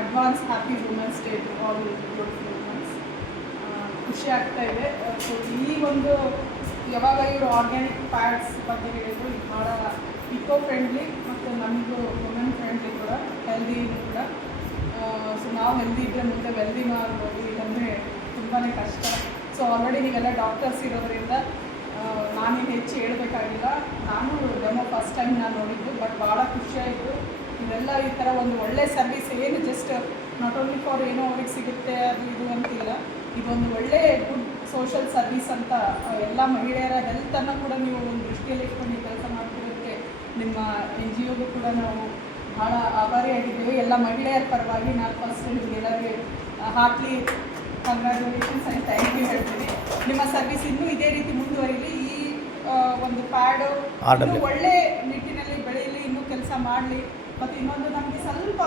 Advance happy women's day to all beautiful women's. ಖುಷಿ ಆಗ್ತಾ ಇದೆ. ಸೊ ಈ ಒಂದು ಯಾವಾಗ ಇವರು ಆರ್ಗ್ಯಾನಿಕ್ ಪ್ಯಾಡ್ಸ್ ಬಗ್ಗೆ ಹೇಳಿದ್ರು, ಇದು ಭಾಳ ಇಕೋ ಫ್ರೆಂಡ್ಲಿ ಮತ್ತು ನಮಗೂ ವುಮೆನ್ ಫ್ರೆಂಡ್ಲಿ ಕೂಡ, ಹೆಲ್ದಿ ಕೂಡ. ಸೊ ನಾವು ಹೆಲ್ದಿ ಇದ್ದರೆ ಮುಂದೆ ವೆಲ್ದಿನೂ ಆಗ್ಬೋದು, ಇಲ್ಲಾಂದರೆ ತುಂಬಾ ಕಷ್ಟ. ಸೊ ಆಲ್ರೆಡಿ ನೀವೆಲ್ಲ ಡಾಕ್ಟರ್ಸ್ ಇರೋದ್ರಿಂದ ನಾನೇನು ಹೆಚ್ಚು ಹೇಳಬೇಕಾಗಿಲ್ಲ. ನಾನು ಡೆಮೋ ಫಸ್ಟ್ ಟೈಮ್ ನಾನು ನೋಡಿದ್ದು, ಬಟ್ ಭಾಳ ಖುಷಿಯಾಯಿತು. ಇವೆಲ್ಲ ಈ ಥರ ಒಂದು ಒಳ್ಳೆ ಸರ್ವಿಸ್, ಏನು ಜಸ್ಟ್ ನಾಟ್ ಓನ್ಲಿ ಫಾರ್ ಏನೋ ಅವ್ರಿಗೆ ಸಿಗುತ್ತೆ ಅದು ಇದು ಅಂತಿಲ್ಲ, ಇದೊಂದು ಒಳ್ಳೆ ಗುಡ್ ಸೋಷಲ್ ಸರ್ವಿಸ್ ಅಂತ ಎಲ್ಲ ಮಹಿಳೆಯರ ಹೆಲ್ತನ್ನು ಕೂಡ ನೀವು ಒಂದು ದೃಷ್ಟಿಯಲ್ಲಿ ಇಟ್ಕೊಂಡು ಕೆಲಸ ಮಾಡ್ತಿರೋದಕ್ಕೆ ನಿಮ್ಮ NGOಗೂ ಕೂಡ ನಾವು ಭಾಳ ಆಭಾರಿಯಾಗಿದ್ದೇವೆ. ಎಲ್ಲ ಮಹಿಳೆಯರ ಪರವಾಗಿ ನಾನು ಫಸ್ಟ್ ನಿಮಗೆಲ್ಲರಿಗೆ heartly congratulations and thank you ಹೇಳ್ತೀನಿ. ನಿಮ್ಮ ಸರ್ವಿಸ್ ಇನ್ನೂ ಇದೇ ರೀತಿ ಮುಂದುವರಿಲಿ. ಈ ಒಂದು ಪ್ಯಾಡು ಇನ್ನೂ ಒಳ್ಳೆ ನಿಟ್ಟಿನಲ್ಲಿ ಬೆಳೆಯಲಿ, ಇನ್ನೂ ಕೆಲಸ ಮಾಡಲಿ. ಮತ್ತು ಇನ್ನೊಂದು ನಮಗೆ ಸ್ವಲ್ಪ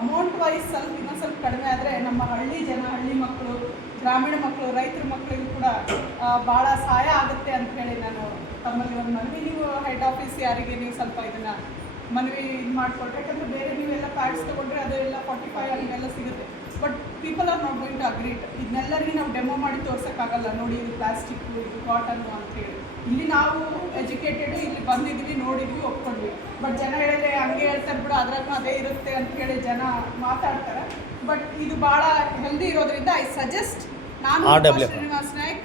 ಅಮೌಂಟ್ ವೈಸ್ ಇನ್ನೊಂದು ಸ್ವಲ್ಪ ಕಡಿಮೆ ಆದರೆ ನಮ್ಮ ಹಳ್ಳಿ ಮಕ್ಕಳು, ಗ್ರಾಮೀಣ ಮಕ್ಕಳು, ರೈತರ ಮಕ್ಕಳಿಗೂ ಕೂಡ ಭಾಳ ಸಹಾಯ ಆಗುತ್ತೆ ಅಂಥೇಳಿ ನಾನು ತಮ್ಮಲ್ಲಿ ಒಂದು ಮನವಿ, ನೀವು ಹೆಡ್ ಆಫೀಸ್ ಯಾರಿಗೆ ನೀವು ಸ್ವಲ್ಪ ಇದನ್ನು ಮನವಿ ಇದು ಮಾಡಿಕೊಟ್ರೆ, ಯಾಕಂದರೆ ಬೇರೆ ನೀವೆಲ್ಲ ಪ್ಯಾಡ್ಸ್ ತೊಗೊಂಡ್ರೆ ಅದೆಲ್ಲ 45 ಅಲ್ಲಿಗೆಲ್ಲ ಸಿಗುತ್ತೆ. But people are not going to agreed. ಇದನ್ನೆಲ್ಲರಿಗೆ ನಾವು ಡೆಮೋ ಮಾಡಿ ತೋರ್ಸೋಕ್ಕಾಗಲ್ಲ. ನೋಡಿ ಇದು ಪ್ಲಾಸ್ಟಿಕ್ಕು, ಇದು ಕಾಟನ್ನು ಅಂತೇಳಿ. ಇಲ್ಲಿ ನಾವು ಎಜುಕೇಟೆಡು, ಇಲ್ಲಿ ಬಂದಿದ್ವಿ, ನೋಡಿದ್ವಿ, ಒಪ್ಕೊಂಡ್ವಿ. ಬಟ್ ಜನ ಹೇಳಿದ್ರೆ ಹಂಗೆ ಹೇಳ್ತಾರೆ ಬಿಡು, ಅದ್ರಾಗೂ ಅದೇ ಇರುತ್ತೆ ಅಂತೇಳಿ ಜನ ಮಾತಾಡ್ತಾರೆ. ಬಟ್ ಇದು ಭಾಳ ಹೆಲ್ದಿ ಇರೋದ್ರಿಂದ ಐ ಸಜೆಸ್ಟ್, ನಾನು ಶ್ರೀನಿವಾಸ್ ನಾಯ್ಕ್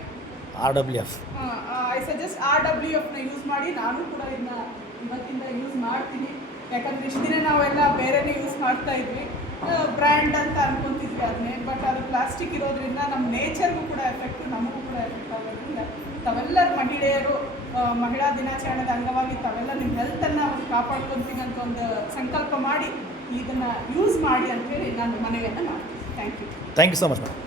ಐ ಸಜೆಸ್ಟ್ RWFನ ಯೂಸ್ ಮಾಡಿ. ನಾನು ಕೂಡ ಇದನ್ನ ಇವತ್ತಿಂದ ಯೂಸ್ ಮಾಡ್ತೀನಿ. ಯಾಕಂದರೆ ಇಷ್ಟು ದಿನ ನಾವೆಲ್ಲ ಬೇರೆನೇ ಯೂಸ್ ಮಾಡ್ತಾ ಇದ್ವಿ, ಬ್ರ್ಯಾಂಡ್ ಅಂತ ಅನ್ಕೊತಿದ್ವಿ ಅದನ್ನೇ. ಬಟ್ ಅದು ಪ್ಲಾಸ್ಟಿಕ್ ಇರೋದ್ರಿಂದ ನಮ್ಮ ನೇಚರ್ಗೂ ಕೂಡ ಎಫೆಕ್ಟು, ನಮಗೂ ಕೂಡ ಎಫೆಕ್ಟ್ ಆಗೋದ್ರಿಂದ ತಾವೆಲ್ಲರ ಮಹಿಳೆಯರು ಮಹಿಳಾ ದಿನಾಚರಣೆದ ಅಂಗವಾಗಿ ತಾವೆಲ್ಲ ನಿಮ್ಮ ಹೆಲ್ತನ್ನು ಕಾಪಾಡ್ಕೊತೀನಿ ಅಂತ ಒಂದು ಸಂಕಲ್ಪ ಮಾಡಿ ಇದನ್ನು ಯೂಸ್ ಮಾಡಿ ಅಂತೇಳಿ ನಾನು ಮನವಿಯನ್ನು ಮಾಡ್ತೀನಿ. Thank you so much madam.